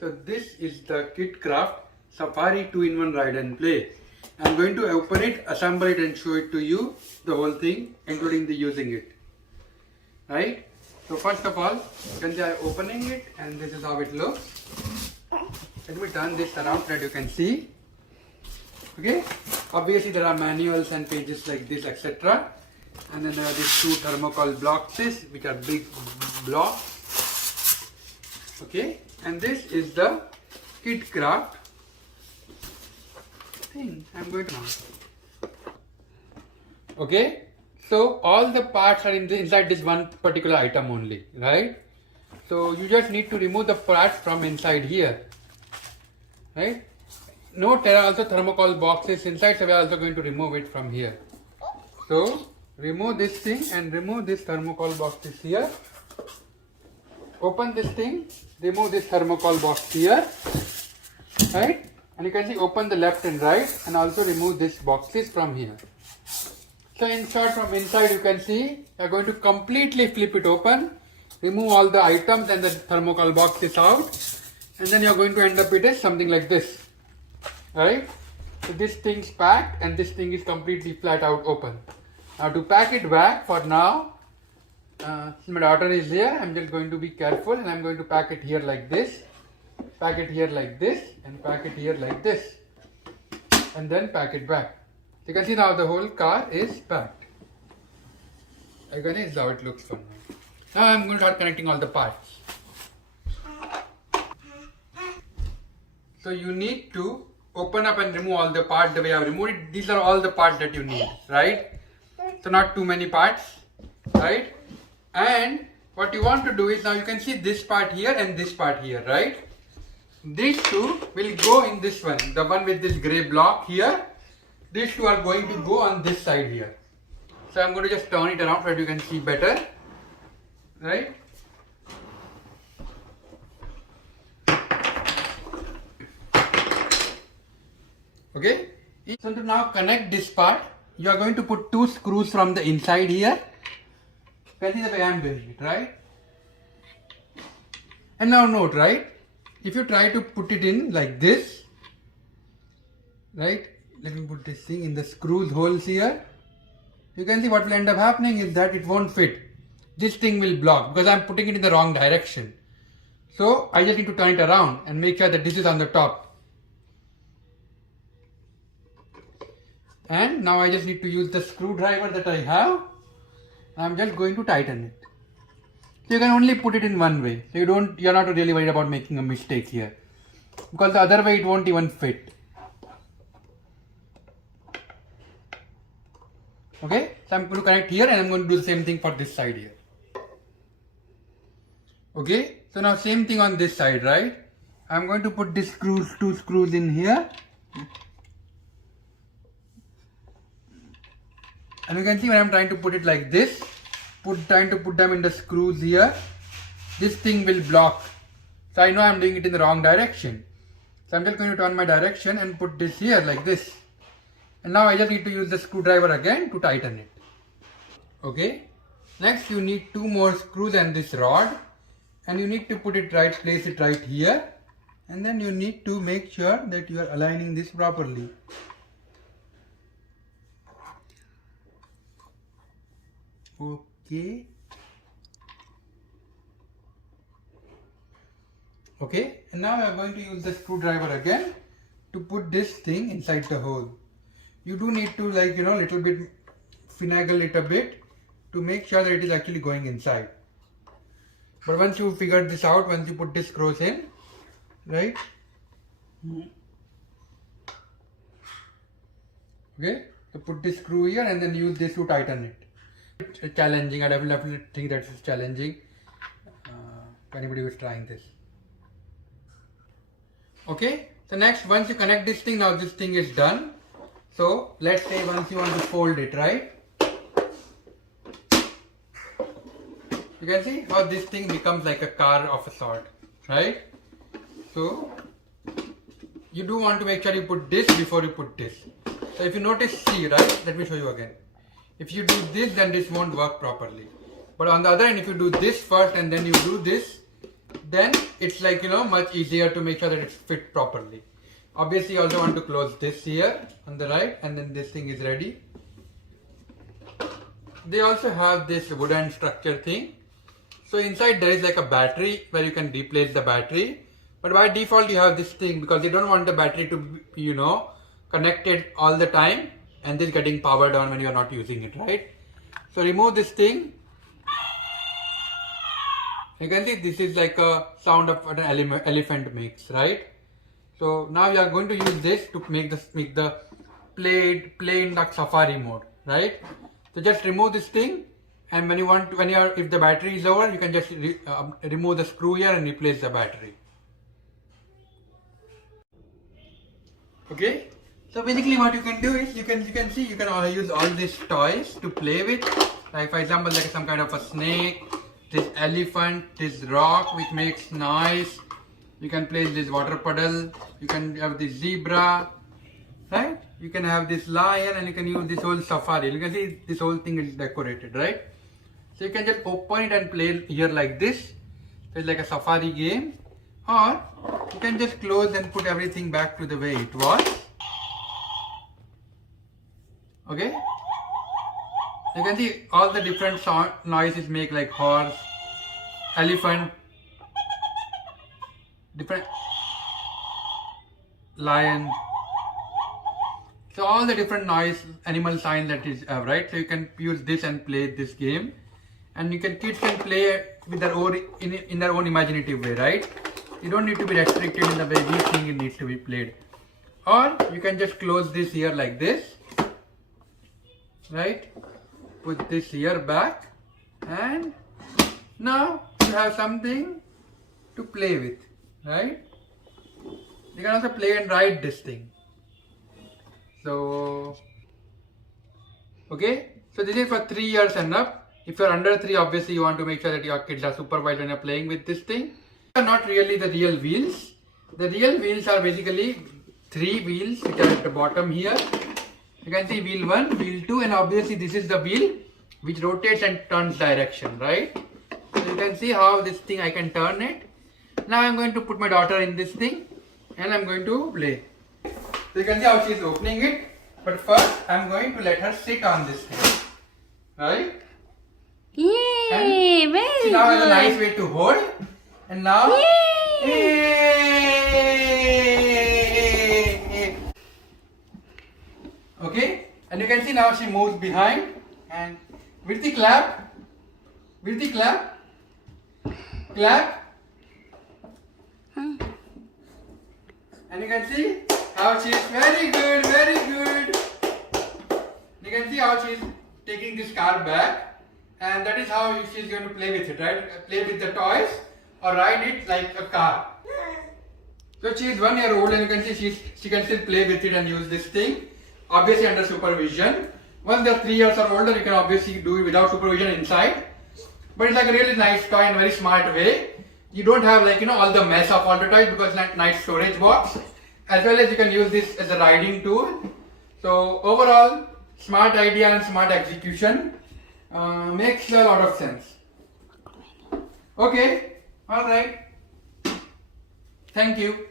so this is the KitKraft Safari 2-in-1 Ride and Play. I'm going to open it, assemble it and show it to you, the whole thing, including the using it. Right? So first of all, you can see I'm opening it and this is how it looks. Let me turn this around so that you can see. Okay? Obviously there are manuals and pages like this, etc. And then there are these two thermocol boxes which are big blocks. Okay? And this is the KitKraft thing. I'm going to now. Okay? So all the parts are inside this one particular item only, right? So you just need to remove the parts from inside here, right? Note there are also thermocol boxes inside, so we are also going to remove it from here. So remove this thing and remove this thermocol boxes here. Open this thing, remove this thermocol box here, right? And you can see open the left and right and also remove these boxes from here. So in short, from inside you can see you are going to completely flip it open, remove all the items and the thermocol boxes out, and then you are going to end up with something like this, right? So this thing's packed and this thing is completely flat out open. Now to pack it back, for now, since my daughter is here, I'm just going to be careful and I'm going to pack it here like this, pack it here like this, and pack it here like this, and then pack it back. You can see now the whole car is packed. Again, this is how it looks for now. Now I'm going to start connecting all the parts. So you need to open up and remove all the parts the way I've removed it. These are all the parts that you need, right? So not too many parts, right? And what you want to do is, now you can see this part here and this part here, right? These two will go in this one, the one with this grey block here. These two are going to go on this side here. So I'm going to just turn it around so that you can see better, right? Okay. So to now connect this part, you are going to put two screws from the inside here. You can see the way I am doing it, right? And now note, right? If you try to put it in like this, right? Let me put this thing in the screws holes here. You can see what will end up happening is that it won't fit. This thing will block because I'm putting it in the wrong direction. So I just need to turn it around and make sure that this is on the top. And now I just need to use the screwdriver that I have. I'm just going to tighten it. So you can only put it in one way. So you're not really worried about making a mistake here, because the other way it won't even fit. Okay, so I'm going to connect here and I'm going to do the same thing for this side here. Okay, so now same thing on this side, right? I'm going to put these two screws in here. And you can see when I'm trying to put it like this, trying to put them in the screws here, this thing will block. So I know I'm doing it in the wrong direction. So I'm just going to turn my direction and put this here like this. And now I just need to use the screwdriver again to tighten it. Okay. Next you need two more screws and this rod. And you need to put it right, place it right here. And then you need to make sure that you are aligning this properly. Okay. Okay. And now we are going to use the screwdriver again to put this thing inside the hole. You do need to, like, little bit finagle it a bit to make sure that it is actually going inside. But once you figure this out, once you put this screws in, right? Okay, so put this screw here and then use this to tighten it. It's challenging. I definitely think that it's challenging. If anybody was trying this. Okay, so next, once you connect this thing, now this thing is done. So let's say once you want to fold it, right? You can see how this thing becomes like a car of a sort, right? So you do want to make sure you put this before you put this. So if you notice, see, right? Let me show you again. If you do this, then this won't work properly. But on the other hand, if you do this first and then you do this, then it's like, much easier to make sure that it's fit properly. Obviously, you also want to close this here on the right, and then this thing is ready. They also have this wooden structure thing. So inside there is like a battery where you can replace the battery. But by default you have this thing because you don't want the battery to be, connected all the time and then getting powered on when you are not using it, right? So remove this thing. You can see this is like a sound of what an elephant makes, right? So now we are going to use this to make the play in the Safari mode, right? So just remove this thing, and if the battery is over, you can just remove the screw here and replace the battery. Okay. So basically, what you can do is you can use all these toys to play with. Like for example, like some kind of a snake, this elephant, this rock which makes noise. You can place this water puddle. You can have this zebra, right? You can have this lion, and you can use this whole safari. You can see this whole thing is decorated, right? So you can just open it and play here like this. So it's like a safari game. Or you can just close and put everything back to the way it was. Okay? You can see all the different noises make, like horse, elephant, different lion. So all the different noise, animal signs that is right. So you can use this and play this game, and kids can play with their own in their own imaginative way, right? You don't need to be restricted in the way we think it needs to be played. Or you can just close this here like this, right? Put this here back, and now you have something to play with, right? You can also play and ride this thing. So, okay, so this is for 3 years and up. If you're under 3, obviously you want to make sure that your kids are supervised when you're playing with this thing. These are not really the real wheels. The real wheels are basically 3 wheels which are at the bottom here. You can see wheel 1, wheel 2, and obviously this is the wheel which rotates and turns direction, right? So you can see how this thing I can turn it. Now I'm going to put my daughter in this thing and I'm going to play. So you can see how she is opening it. But first I'm going to let her sit on this thing, right? Yay! And Very she now has a good. nice way to hold. And now, yay! Okay, and you can see now she moves behind, and with the clap, clap, and you can see how she is very good. You can see how she is taking this car back, and that is how she is going to play with it, right? Play with the toys or ride it like a car. So she is 1 year old, and you can see she can still play with it and use this thing, obviously under supervision. Once they are 3 years or older, you can obviously do it without supervision inside. But it's like a really nice toy in a very smart way. You don't have all the mess of all the toys because it's like nice storage box. As well as you can use this as a riding tool. So overall, smart idea and smart execution makes a lot of sense. Okay, alright. Thank you.